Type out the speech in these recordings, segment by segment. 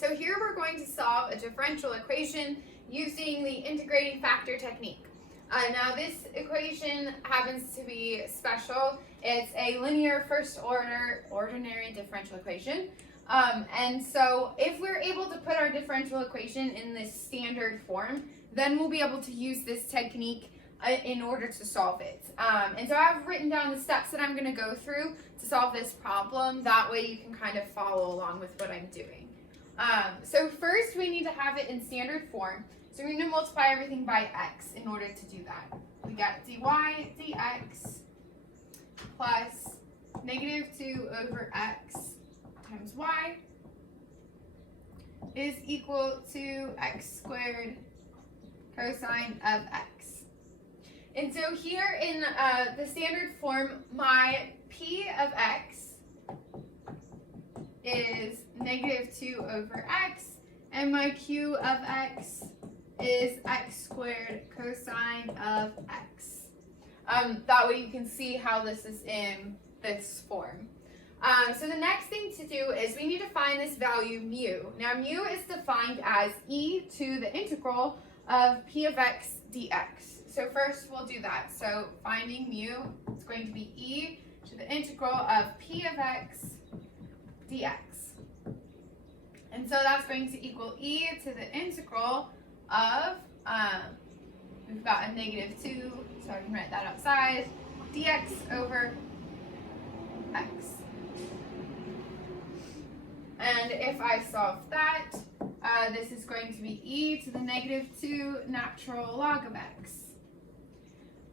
So here we're going to solve a differential equation using the integrating factor technique. Now this equation happens to be special. It's a linear first order ordinary differential equation. And so if we're able to put our differential equation in this standard form, then we'll be able to use this technique in order to solve it. And so I've written down the steps that I'm going to go through to solve this problem. That way you can kind of follow along with what I'm doing. So first we need to have it in standard form. So we're going to multiply everything by x in order to do that. We got dy dx plus negative 2 over x times y is equal to x squared cosine of x. And so here in the standard form, my p of x is negative 2 over x, and my q of x is x squared cosine of x. That way you can see how this is in this form. So the next thing to do is we need to find this value mu. Now mu is defined as e to the integral of p of x dx. So first we'll do that. So finding mu is going to be e to the integral of p of x dx. And so that's going to equal e to the integral of, we've got a negative 2, so I can write that outside, dx over x. And if I solve that, this is going to be e to the negative 2 natural log of x.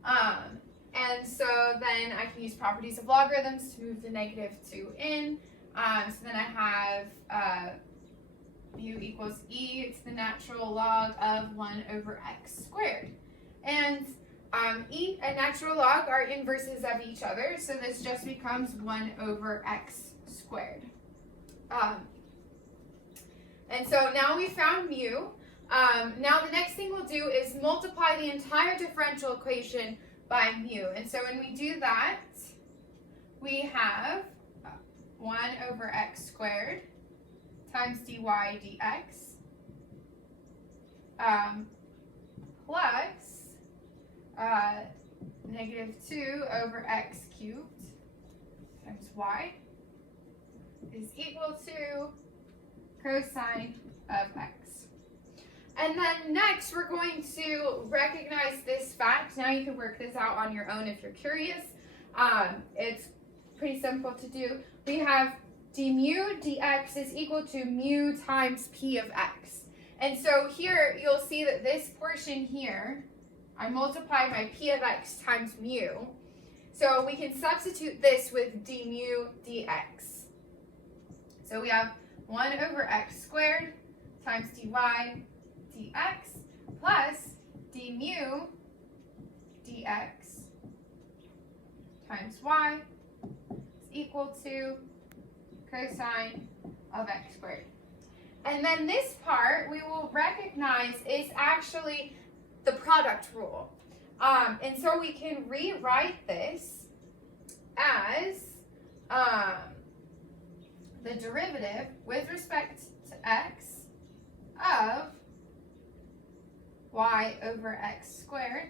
And so then I can use properties of logarithms to move the negative 2 in. So then I have mu equals e to the natural log of 1 over x squared. And e and natural log are inverses of each other, so this just becomes 1 over x squared. And so now we found mu. Now the next thing we'll do is multiply the entire differential equation by mu. And so when we do that, we have 1 over x squared times dy dx plus negative 2 over x cubed times y is equal to cosine of x. And then next we're going to recognize this fact. Now you can work this out on your own if you're curious. It's pretty simple to do. We have d mu dx is equal to mu times p of x. And so here you'll see that this portion here, I multiply my p of x times mu. So we can substitute this with d mu dx. So we have 1 over x squared times dy dx plus d mu dx times y is equal to cosine of x squared. And then this part we will recognize is actually the product rule. And so we can rewrite this as the derivative with respect to x of y over x squared.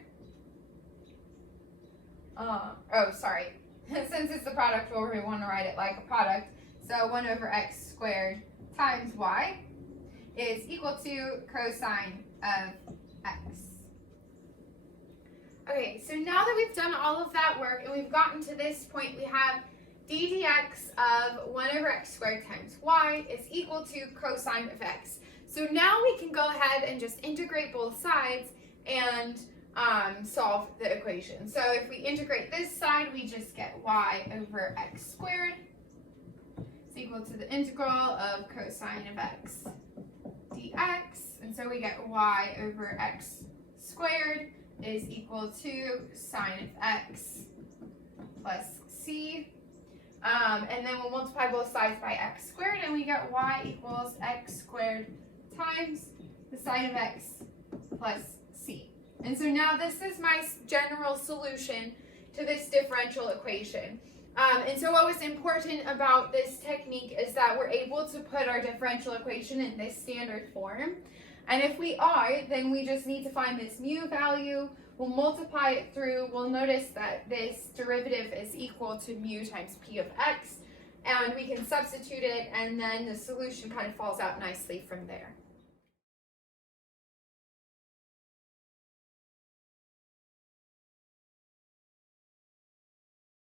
Since it's the product rule, we want to write it like a product. So 1 over x squared times y is equal to cosine of x. Okay, so now that we've done all of that work and we've gotten to this point, we have d dx of 1 over x squared times y is equal to cosine of x. So now we can go ahead and just integrate both sides and solve the equation. So if we integrate this side, we just get y over x squared is equal to the integral of cosine of x dx. And so we get y over x squared is equal to sine of x plus c. And then we'll multiply both sides by x squared, and we get y equals x squared times the sine of x plus c. And so now this is my general solution to this differential equation. And so what was important about this technique is that we're able to put our differential equation in this standard form. And if we are, then we just need to find this mu value. We'll multiply it through. We'll notice that this derivative is equal to mu times p of x. And we can substitute it, and then the solution kind of falls out nicely from there.